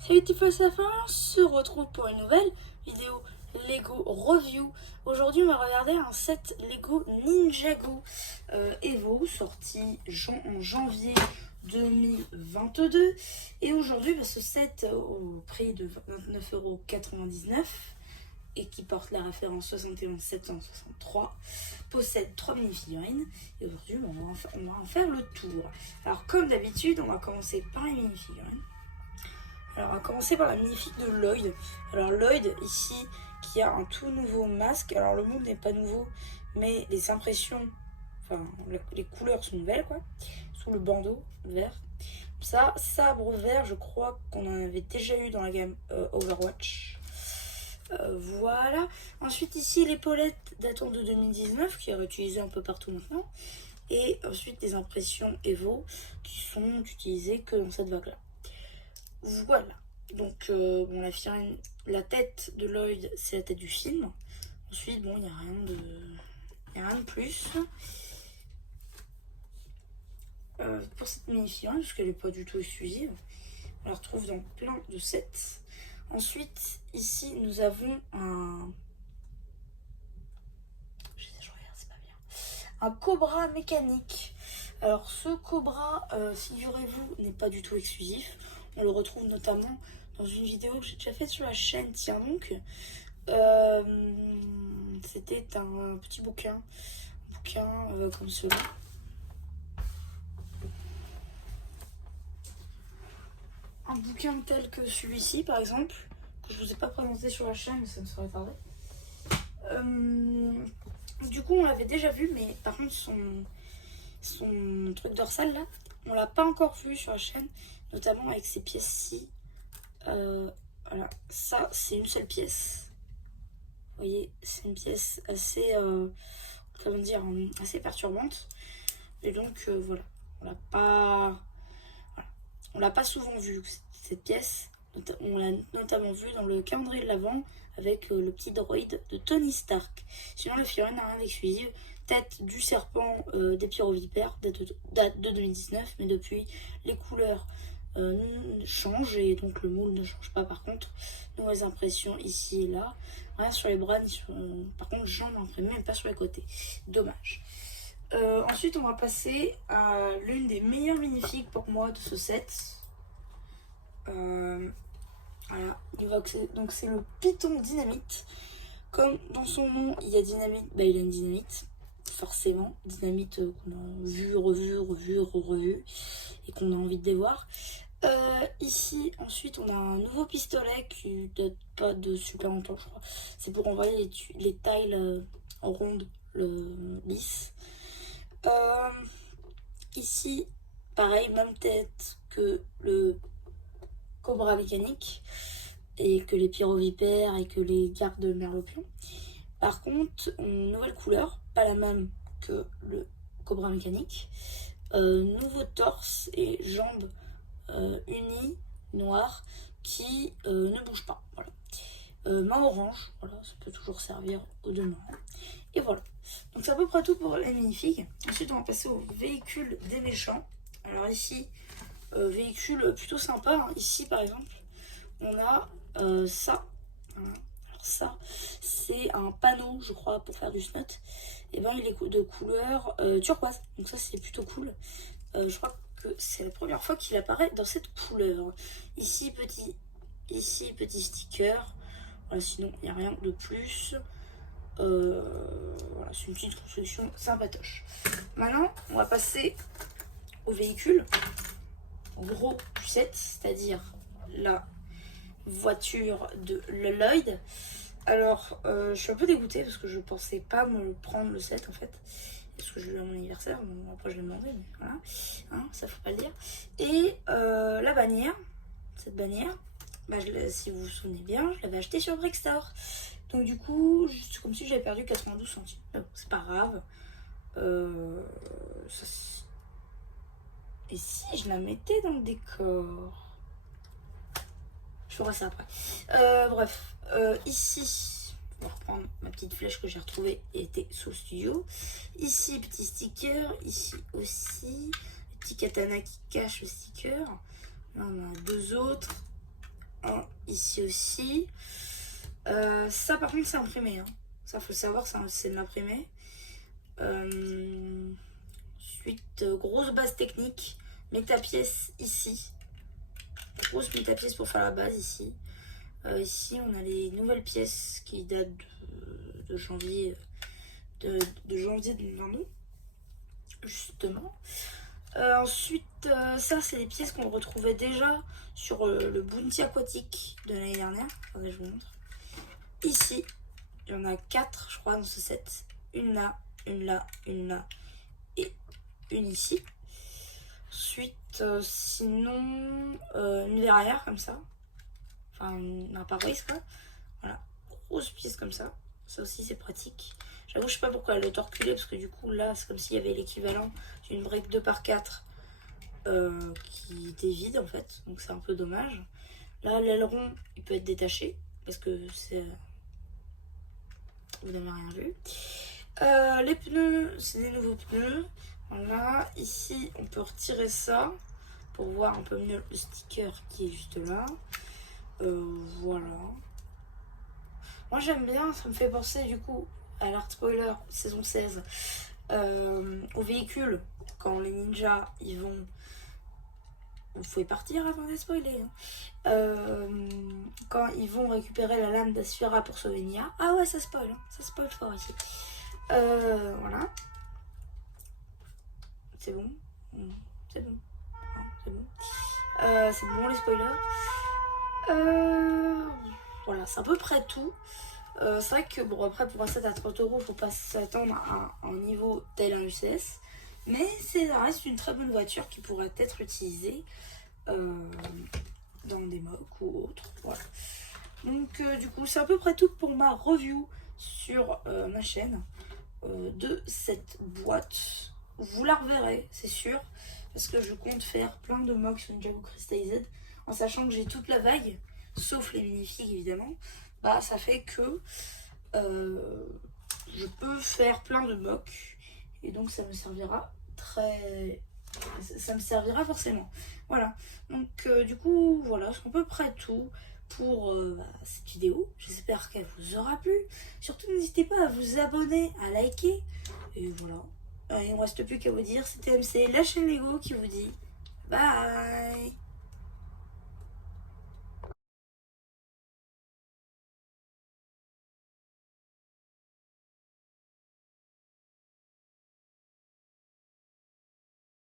Salut petit Falsafin, on se retrouve pour une nouvelle vidéo Lego Review. Aujourd'hui on va regarder un set Lego Ninjago Evo sorti en janvier 2022. Et aujourd'hui ce set au prix de 29,99 € et qui porte la référence 71 763 possède 3 mini-figurines. Et aujourd'hui on va en faire le tour. Alors comme d'habitude on va commencer par les mini-figurines. Alors on va commencer par la magnifique de Lloyd. Alors Lloyd ici qui a un tout nouveau masque. Alors le monde n'est pas nouveau mais les impressions, enfin les couleurs sont nouvelles quoi. Sous le bandeau vert. Ça, sabre vert, je crois qu'on en avait déjà eu dans la gamme Overwatch. Voilà. Ensuite ici l'épaulette datant de 2019 qui est réutilisée un peu partout maintenant. Et ensuite les impressions Evo qui sont utilisées que dans cette vague là. Voilà, donc bon, la tête de Lloyd, c'est la tête du film. Ensuite, bon, il n'y a rien de plus. Pour cette mini-figurine, parce qu'elle n'est pas du tout exclusive, on la retrouve dans plein de sets. Ensuite, ici, nous avons un Cobra mécanique. Alors, ce Cobra, figurez-vous, n'est pas du tout exclusif. On le retrouve notamment dans une vidéo que j'ai déjà faite sur la chaîne. Tiens donc, c'était un petit bouquin comme cela. Un bouquin tel que celui-ci par exemple, que je ne vous ai pas présenté sur la chaîne, mais ça ne serait tardé. Du coup on l'avait déjà vu, mais par contre son truc dorsal là, on l'a pas encore vu sur la chaîne, notamment avec ces pièces-ci. Voilà, ça c'est une seule pièce. Vous voyez, c'est une pièce assez, comment dire, assez perturbante. Et donc voilà, on l'a pas souvent vu cette pièce. On l'a notamment vu dans le calendrier de l'Avent avec le petit droïde de Tony Stark. Sinon la figurine n'a rien d'exclusif. Tête du serpent des pyrovipères, date de 2019, mais depuis les couleurs changent et donc le moule ne change pas. Par contre, nouvelles impressions ici et là. Rien sur les bras, par contre jambes imprimées, mais pas sur les côtés. Dommage. Ensuite, on va passer à l'une des meilleures minifigs pour moi de ce set. Voilà, donc c'est le Python Dynamite. Comme dans son nom, il y a dynamite, bah il a une dynamite, forcément. Dynamite qu'on a vu, revu, et qu'on a envie de dévoir. Ici, ensuite, on a un nouveau pistolet qui date pas de super longtemps, je crois. C'est pour envoyer les tiles en ronde, lisse. Ici, pareil, même tête que le Cobra mécanique et que les pyrovipères et que les gardes merlopion. Par contre, une nouvelle couleur, pas la même que le Cobra mécanique. Nouveau torse et jambes unies, noires, qui ne bougent pas. Voilà. Main orange, voilà, ça peut toujours servir aux deux mains. Et voilà. Donc c'est à peu près tout pour les minifigs. Ensuite on va passer au véhicule des méchants. Alors ici, véhicule plutôt sympa. Hein. Ici par exemple, on a ça. Voilà. Alors ça, c'est un panneau, je crois, pour faire du snot. Et ben il est de couleur turquoise. Donc ça c'est plutôt cool. Je crois que c'est la première fois qu'il apparaît dans cette couleur. Ici petit sticker. Voilà, sinon il n'y a rien de plus. Voilà, c'est une petite construction sympatoche. Maintenant, on va passer au véhicule gros du set, c'est-à-dire la voiture de Lloyd. Alors, je suis un peu dégoûtée parce que je pensais pas me prendre le set en fait. Parce que je l'ai eu à mon anniversaire, bon, après je l'ai demandé, mais voilà, hein, ça faut pas le dire. Et la bannière, cette bannière, bah, si vous vous souvenez bien, je l'avais achetée sur Brickstore. Donc du coup, juste comme si j'avais perdu 92 centimes. Mais bon, c'est pas grave. Et si je la mettais dans le décor? Je ferai ça après. Bref, ici, on va reprendre ma petite flèche que j'ai retrouvée et était sous le studio. Ici, petit sticker. Ici aussi, petit katana qui cache le sticker. Là, on a deux autres. un ici aussi. Ça par contre c'est imprimé, hein. Ça faut le savoir, c'est de l'imprimé. Ensuite, grosse base technique, métapièce ici. Grosse métapièce pour faire la base ici. Ici on a les nouvelles pièces qui datent de janvier de janvier 2022 justement. Ensuite ça c'est les pièces qu'on retrouvait déjà sur le Bounty aquatique de l'année dernière. Attendez, je vous montre. Ici il y en a 4 je crois dans ce set. Une là, une là, une là et une ici. Ensuite sinon une verrière comme ça, enfin un pare-brise quoi. Voilà, grosse pièce comme ça. Ça aussi c'est pratique. J'avoue je sais pas pourquoi elle est torculée parce que du coup là c'est comme s'il y avait l'équivalent d'une break 2x4 qui était vide en fait. Donc c'est un peu dommage. Là l'aileron il peut être détaché parce que c'est... Vous n'avez rien vu. Les pneus, c'est des nouveaux pneus. Voilà, ici on peut retirer ça pour voir un peu mieux le sticker qui est juste là. Voilà. Moi j'aime bien, ça me fait penser du coup à l'art spoiler saison 16. Au véhicule, quand les ninjas ils vont... Vous pouvez partir avant de spoiler. Hein. Quand ils vont récupérer la lame d'Asphira pour sauver Nia. Ah ouais, ça spoil, hein. Ça spoil fort ici. Voilà. C'est bon. C'est bon. C'est bon. C'est bon les spoilers. Voilà, c'est à peu près tout. C'est vrai que bon après pour un set à 30€, faut pas s'attendre à un niveau tel un UCS. Mais ça reste une très bonne voiture qui pourrait être utilisée dans des mocks ou autres. Voilà. Donc du coup c'est à peu près tout pour ma review sur ma chaîne de cette boîte. Vous la reverrez, c'est sûr, parce que je compte faire plein de mocks sur Ninjago Crystalized, en sachant que j'ai toute la vague, sauf les minifigs évidemment. Bah ça fait que je peux faire plein de mocks, et donc ça me servira ça me servira forcément. Voilà, donc du coup voilà, c'est à peu près tout pour cette vidéo. J'espère qu'elle vous aura plu. Surtout n'hésitez pas à vous abonner, à liker. Et voilà, il ne me reste plus qu'à vous dire, c'était MC, la chaîne Lego qui vous dit bye.